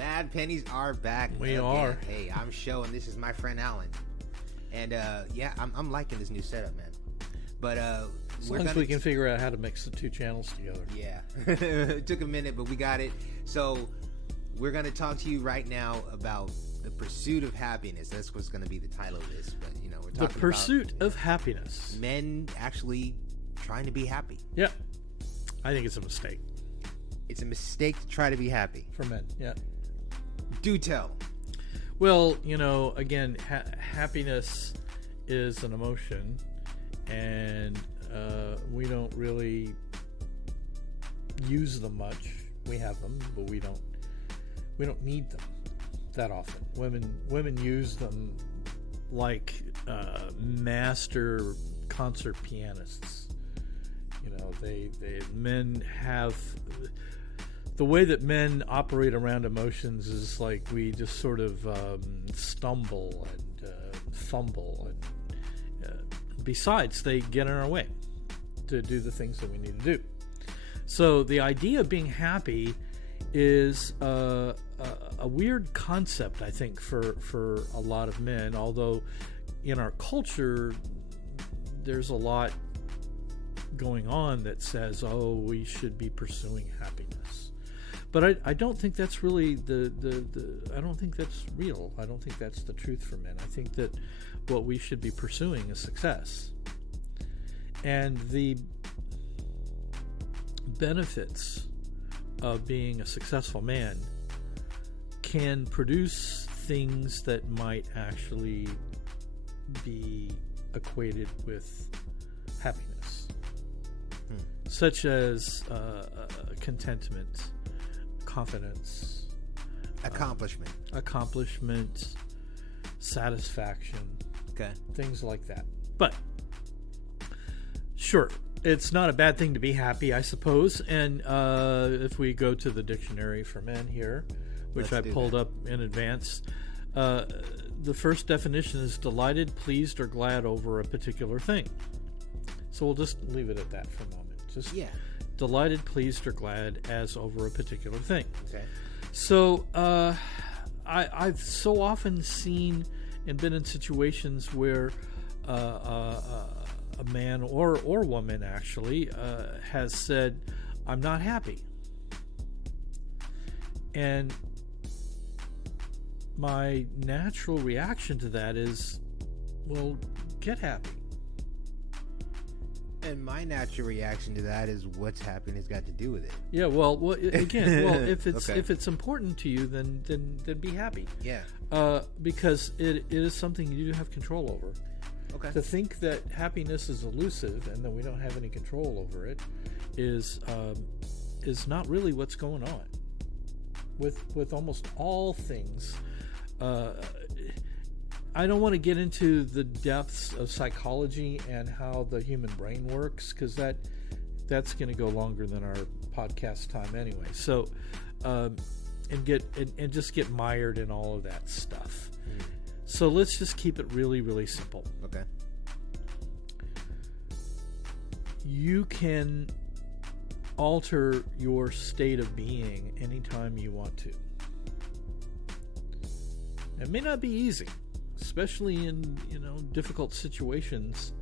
Bad Pennies are back. We again. are. Hey, I'm Sho, and this is my friend Alan. And yeah, I'm liking this new setup, man. But as long as we can figure out how to mix the two channels together. Yeah, it took a minute, but we got it. So we're gonna talk to you right now about the pursuit of happiness. That's what's gonna be the title of this. But you know, we're talking the pursuit about, of happiness. Men actually trying to be happy. Yeah, I think it's a mistake. It's a mistake to try to be happy for men. Yeah. Do tell. Well, you know, again, happiness is an emotion, and we don't really use them much. We have them, but we don't need them that often. Women use them like master concert pianists. You know, men have the way that men operate around emotions is like we just sort of stumble and fumble, and besides, they get in our way to do the things that we need to do. So the idea of being happy is a weird concept, I think, for a lot of men, although in our culture there's a lot going on that says, oh, we should be pursuing happiness. But I don't think that's really I don't think that's real. I don't think that's the truth for men. I think that what we should be pursuing is success. And the benefits of being a successful man can produce things that might actually be equated with happiness, such as contentment, confidence, accomplishment, satisfaction, things like that. But sure, it's not a bad thing to be happy, I suppose. And if we go to the dictionary for men here, which I pulled up in advance, the first definition is delighted, pleased, or glad over a particular thing. So we'll just leave it at that for a moment. Just delighted, pleased, or glad as over a particular thing. Okay. So I've so often seen and been in situations where a man or woman actually has said, I'm not happy. And my natural reaction to that is, well, get happy. And my natural reaction to that is, what's happiness got to do with it? Yeah, well, again, if it's important to you, then be happy. Yeah. Because it is something you do have control over. Okay. To think that happiness is elusive and that we don't have any control over it is not really what's going on. With almost all things. I don't want to get into the depths of psychology and how the human brain works, because that's going to go longer than our podcast time anyway. So, and just get mired in all of that stuff. So let's just keep it really, really simple. Okay. You can alter your state of being anytime you want to. It may not be easy, especially in difficult situations.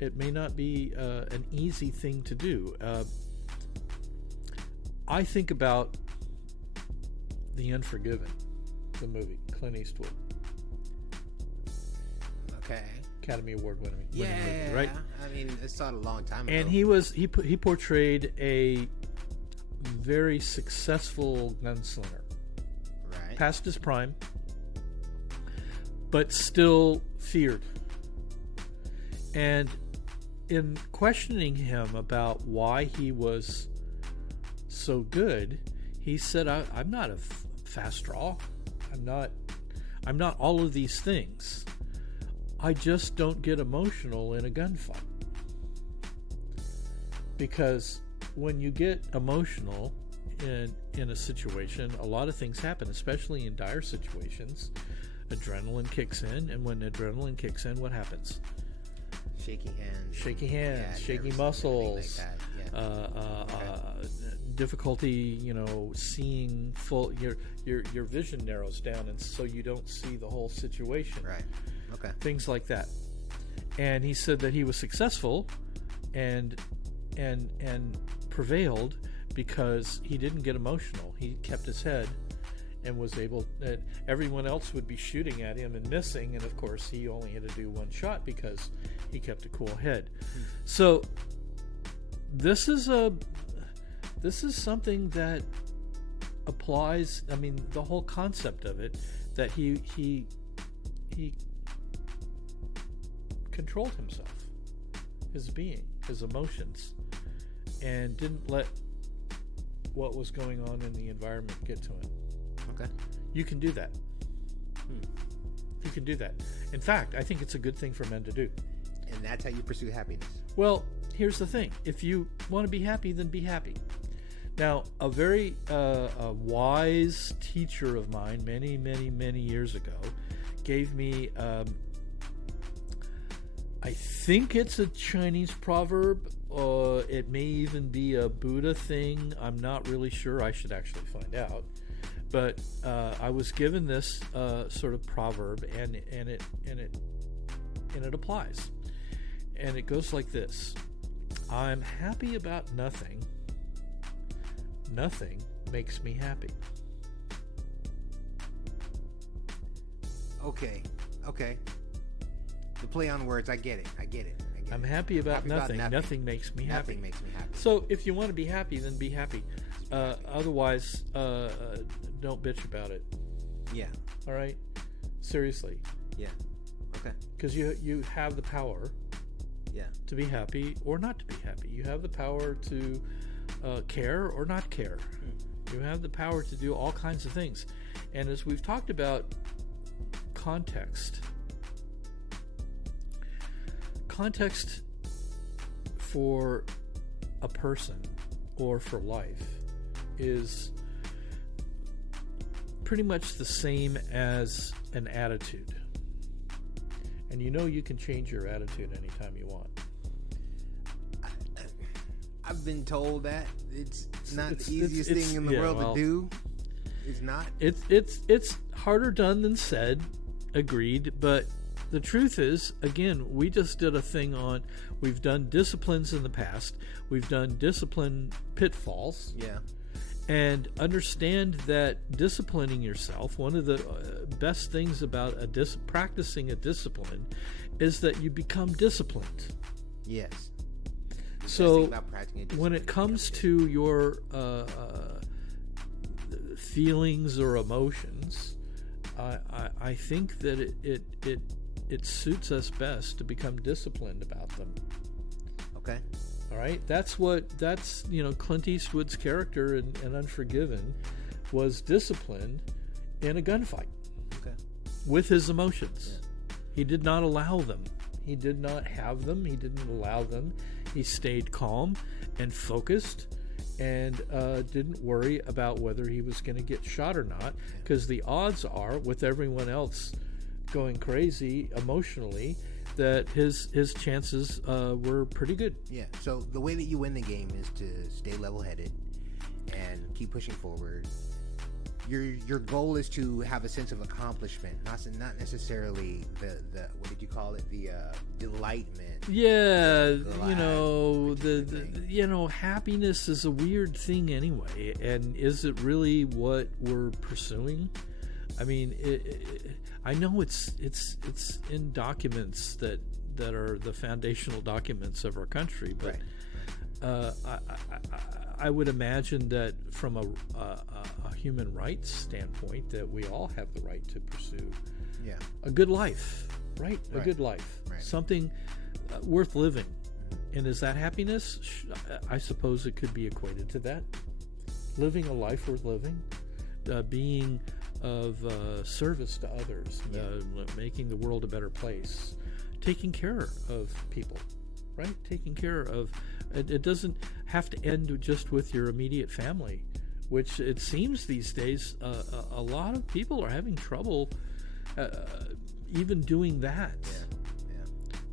It may not be an easy thing to do. I think about The Unforgiven, the movie, Clint Eastwood. Okay. Academy Award winning movie, right? I mean, I saw it a long time ago. And he portrayed a very successful gunslinger, right? Past his prime, but still feared. And in questioning him about why he was so good, he said, "I'm not a fast draw. I'm not all of these things. I just don't get emotional in a gunfight." Because when you get emotional in a situation, a lot of things happen, especially in dire situations. Adrenaline kicks in, and when adrenaline kicks in, what happens? Shaky hands, shaky muscles, difficulty, seeing full, your vision narrows down, and so you don't see the whole situation. Right. Okay. Things like that. And he said that he was successful and prevailed because he didn't get emotional. He kept his head and was able. Everyone else would be shooting at him and missing, and of course he only had to do one shot because he kept a cool head. So this is something that applies. I mean, the whole concept of it, that he controlled himself, his being, his emotions, and didn't let what was going on in the environment get to him. Okay. You can do that. You can do that. In fact, I think it's a good thing for men to do. And that's how you pursue happiness. Well, here's the thing. If you want to be happy, then be happy. Now, a very a wise teacher of mine many years ago gave me, I think it's a Chinese proverb. It may even be a Buddha thing. I'm not really sure. I should actually find out. But I was given this sort of proverb, and it applies. And it goes like this: I'm happy about nothing. Nothing makes me happy. Okay. The play on words, I get it. I'm happy about nothing. Nothing makes me happy. Nothing makes me happy. So if you want to be happy, then be happy. Otherwise, don't bitch about it. Yeah. All right? Seriously. Yeah. Okay. Because you have the power to be happy or not to be happy. You have the power to care or not care. You have the power to do all kinds of things. And as we've talked about, context for a person or for life is pretty much the same as an attitude. And you can change your attitude anytime you want. I've been told that it's not the easiest thing in the world to do. It's not. It's harder done than said. Agreed. But the truth is, again, we just did a thing on. We've done disciplines in the past. We've done discipline pitfalls. Yeah. And understand that disciplining yourself, one of the best things about practicing a discipline is that you become disciplined. Yes. So when it comes to your feelings or emotions, I think that it suits us best to become disciplined about them. Okay. All right. That's Clint Eastwood's character in Unforgiven was disciplined in a gunfight. Okay. With his emotions. Yeah. He did not allow them. He did not have them. He didn't allow them. He stayed calm and focused and didn't worry about whether he was going to get shot or not, because the odds are, with everyone else going crazy emotionally, that his chances were pretty good. Yeah. So the way that you win the game is to stay level-headed and keep pushing forward. Your goal is to have a sense of accomplishment, not necessarily the what did you call it, the delightment. Yeah, happiness is a weird thing anyway, and is it really what we're pursuing? I mean, I know it's in documents that are the foundational documents of our country, but right. I would imagine that from a human rights standpoint, that we all have the right to pursue a good life, right? A good life, something worth living. And is that happiness? I suppose it could be equated to that. Living a life worth living, being of service to others, making the world a better place, taking care of people, right? Taking care of, it doesn't have to end just with your immediate family, which it seems these days a lot of people are having trouble even doing that. Yeah.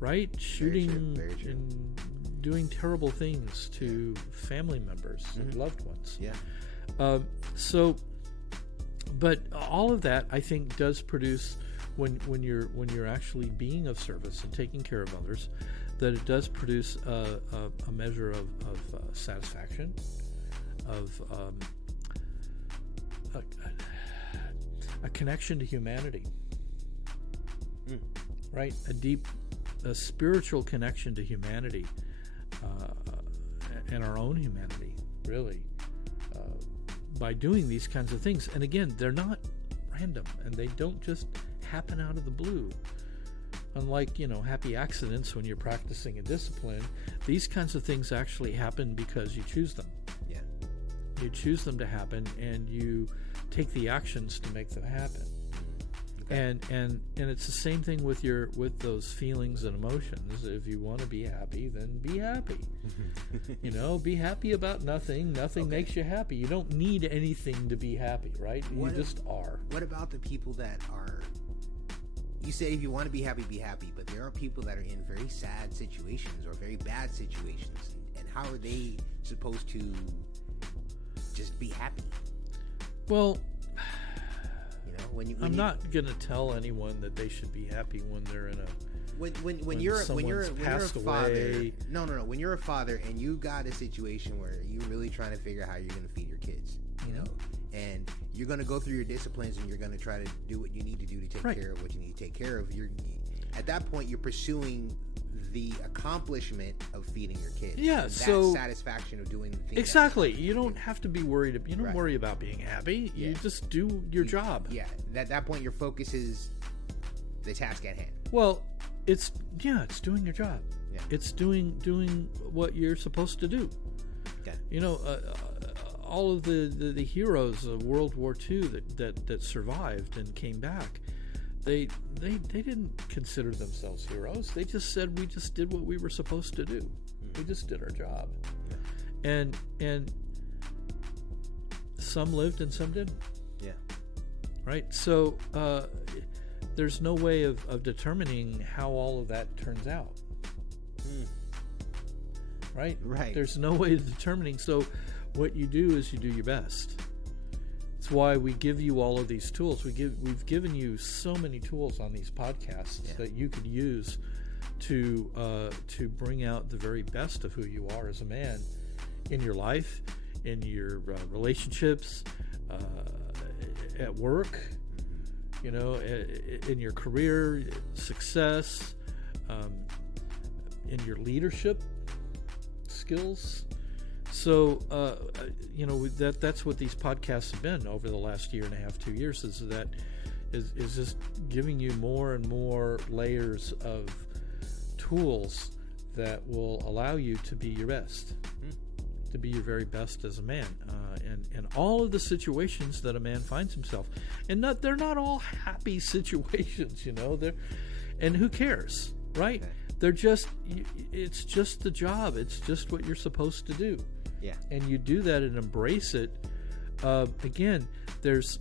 Right? Shooting Very true. and doing terrible things to family members and loved ones. Yeah. But all of that, I think, does produce, when you're actually being of service and taking care of others, that it does produce a measure of satisfaction, of a connection to humanity, right? A spiritual connection to humanity, and our own humanity, really, by doing these kinds of things. And again, they're not random, and they don't just happen out of the blue. Unlike, happy accidents when you're practicing a discipline, these kinds of things actually happen because you choose them. Yeah. You choose them to happen, and you take the actions to make them happen. Okay. And it's the same thing with those feelings and emotions. If you want to be happy, then be happy. Be happy about nothing. Nothing makes you happy. You don't need anything to be happy, right? You just are. What about the people that are... You say if you want to be happy, but there are people that are in very sad situations or very bad situations, and how are they supposed to just be happy? Well, when I'm not going to tell anyone that they should be happy when they're in a... When you're a father, when you're a father and you got a situation where you're really trying to figure out how you're going to feed your kids, and you're going to go through your disciplines and you're going to try to do what you need to do to take care of what you need to take care of. At that point, you're pursuing the accomplishment of feeding your kids. Yeah, that satisfaction of doing the thing. Exactly. You don't have to be worried. You don't worry about being happy. Yeah. You just do your job. Yeah. At that point, your focus is the task at hand. Well, it's doing your job. Yeah. It's doing what you're supposed to do. Okay. All of the heroes of World War II that survived and came back, they didn't consider themselves heroes. They just said, we just did what we were supposed to do. We just did our job. Yeah. And some lived and some didn't. Yeah. Right? So there's no way of determining how all of that turns out. Right? There's no way of determining. So what you do is you do your best. That's why we give you all of these tools. We've given you so many tools on these podcasts that you could use to bring out the very best of who you are as a man in your life, in your relationships, at work, in your career success, in your leadership skills. So, that's what these podcasts have been over the last year and a half, 2 years, is just giving you more and more layers of tools that will allow you to be your best, to be your very best as a man, and all of the situations that a man finds himself. And they're not all happy situations, and who cares, right? Okay. It's just the job. It's just what you're supposed to do. Yeah. And you do that and embrace it. Again, there's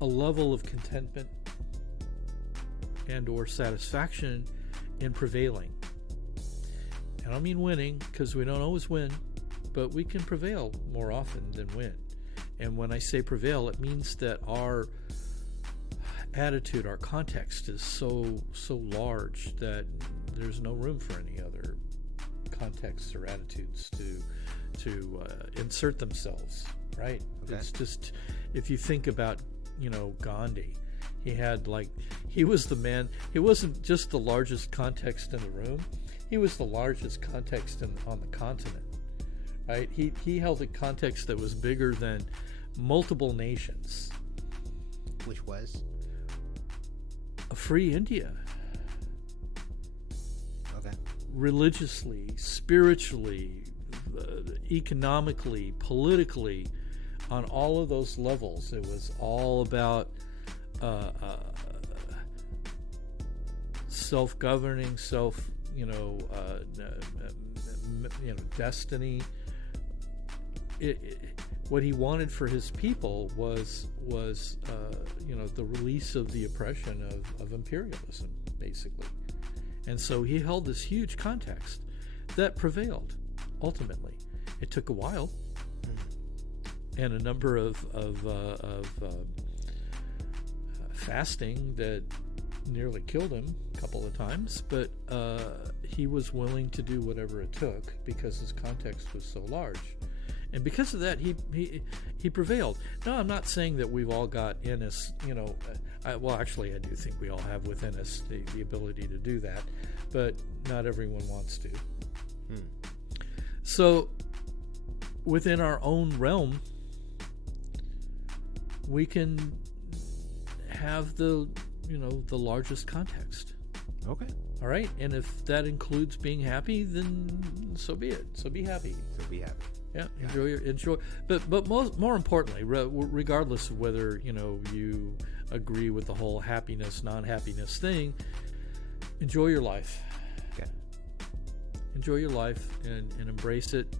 a level of contentment and or satisfaction in prevailing. I don't mean winning, because we don't always win, but we can prevail more often than win. And when I say prevail, it means that our attitude, our context is so large that there's no room for any other contexts or attitudes to insert themselves, right? Okay. It's just, if you think about, Gandhi, he was the man. He wasn't just the largest context in the room. He was the largest context on the continent, right? He held a context that was bigger than multiple nations. Which was? A free India. Okay. Religiously, spiritually, economically, politically, on all of those levels, it was all about self-governing, destiny. What he wanted for his people was the release of the oppression of imperialism, basically. And so he held this huge context that prevailed ultimately. It took a while, and a number of fasting that nearly killed him a couple of times, but he was willing to do whatever it took because his context was so large. And because of that, he prevailed. Now, I'm not saying that we've all got in us, well, actually, I do think we all have within us the ability to do that, but not everyone wants to. So, within our own realm, we can have the largest context. Okay. All right. And if that includes being happy, then so be it. So be happy. So be happy. Yeah. Enjoy. But more importantly, regardless of whether you agree with the whole happiness, non-happiness thing, enjoy your life. Okay. Enjoy your life and embrace it.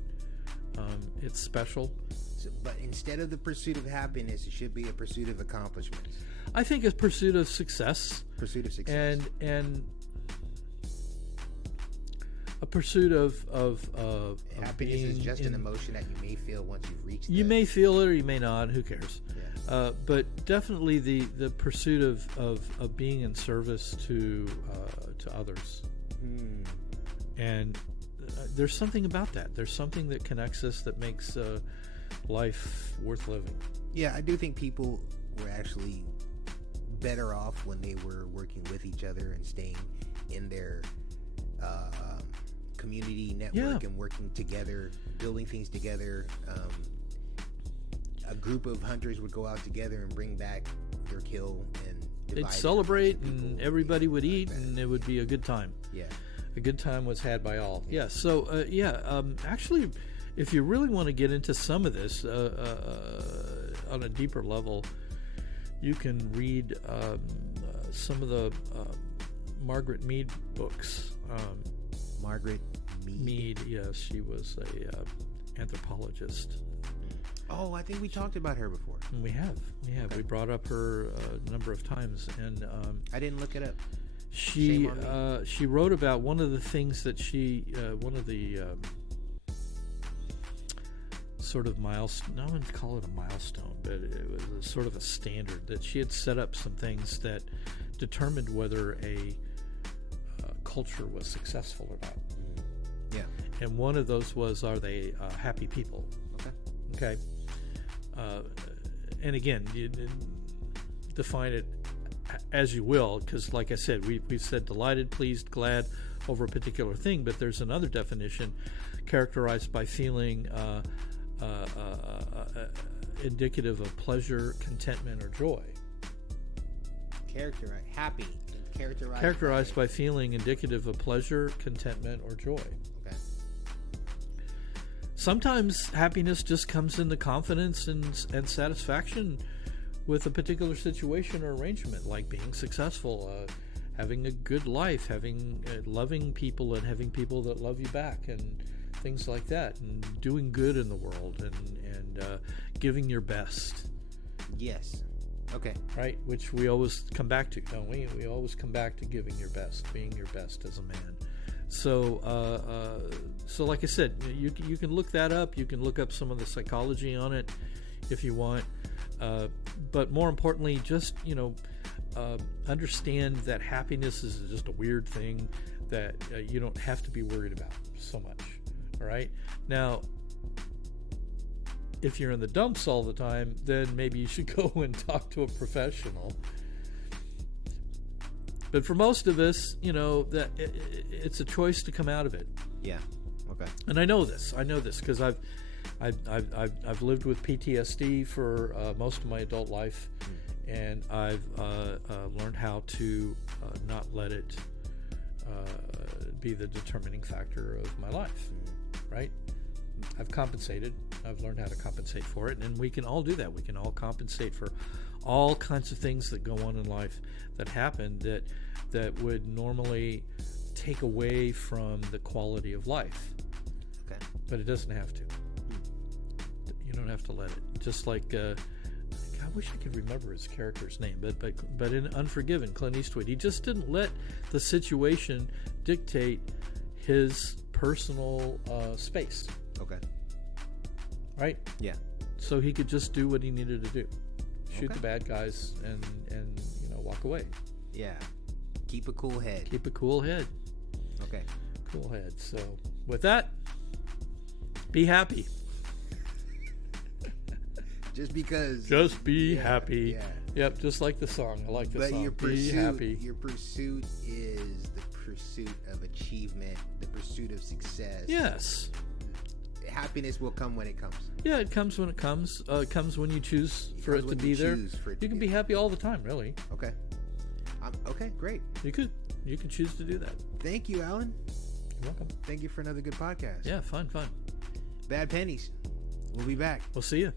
It's special. So, but instead of the pursuit of happiness, it should be a pursuit of accomplishments. I think a pursuit of success. Pursuit of success. And a pursuit of happiness is just an emotion that you may feel once you've reached. You may feel it or you may not. Who cares? Yeah. But definitely the pursuit of being in service to others. And there's something about that. There's something that connects us that makes life worth living. Yeah, I do think people were actually better off when they were working with each other and staying in their community network and working together, building things together. A group of hunters would go out together and bring back their kill and they'd celebrate and everybody would eat and it would be a good time. Yeah. A good time was had by all. Yeah. So, actually, if you really want to get into some of this on a deeper level, you can read some of the Margaret Mead books. Margaret Mead? Yes, she was a anthropologist. Oh, I think we talked about her before. We have. Okay. We brought up her a number of times, and I didn't look it up. She wrote about one of the things that one of the sort of milestone, I wouldn't call it a milestone, but it was a sort of a standard that she had set up some things that determined whether a culture was successful or not. Yeah. And one of those was, are they happy people? Okay. And again, you define it as you will, because like I said, we've said delighted, pleased, glad over a particular thing, but there's another definition characterized by feeling indicative of pleasure, contentment, or joy. Happy. Characterized by feeling indicative of pleasure, contentment, or joy. Okay. Sometimes happiness just comes in the confidence and satisfaction with a particular situation or arrangement, like being successful, having a good life, having loving people and having people that love you back, and things like that, and doing good in the world, and giving your best. Yes. Okay. Right, which we always come back to, don't we? We always come back to giving your best, being your best as a man. So, so like I said, you can look that up. You can look up some of the psychology on it if you want. But more importantly, just understand that happiness is just a weird thing that you don't have to be worried about so much. All right. Now, if you're in the dumps all the time, then maybe you should go and talk to a professional. But for most of us, that it's a choice to come out of it. Yeah. Okay. And I know this because I've lived with PTSD for most of my adult life, and I've learned how to not let it be the determining factor of my life. Right? I've compensated. I've learned how to compensate for it, and we can all do that. We can all compensate for all kinds of things that go on in life that happen that would normally take away from the quality of life. Okay. But it doesn't have to. You don't have to let it. Just like I wish I could remember his character's name, but in Unforgiven, Clint Eastwood, he just didn't let the situation dictate his personal space. Okay. Right? Yeah. So he could just do what he needed to do. Shoot the bad guys and walk away. Yeah. Keep a cool head. Keep a cool head. Okay. Cool head. So with that, be happy. Just because. Just be happy. Yeah. Yep, just like the song. I like the song. Your Be happy. Your pursuit is the pursuit of achievement, the pursuit of success. Yes. Happiness will come when it comes. Yeah, it comes when it comes. It comes when you choose for it to be there. You can be happy all the time, really. Okay. Okay, great. You could choose to do that. Thank you, Alan. You're welcome. Thank you for another good podcast. Yeah, fun. Bad Pennies. We'll be back. We'll see you.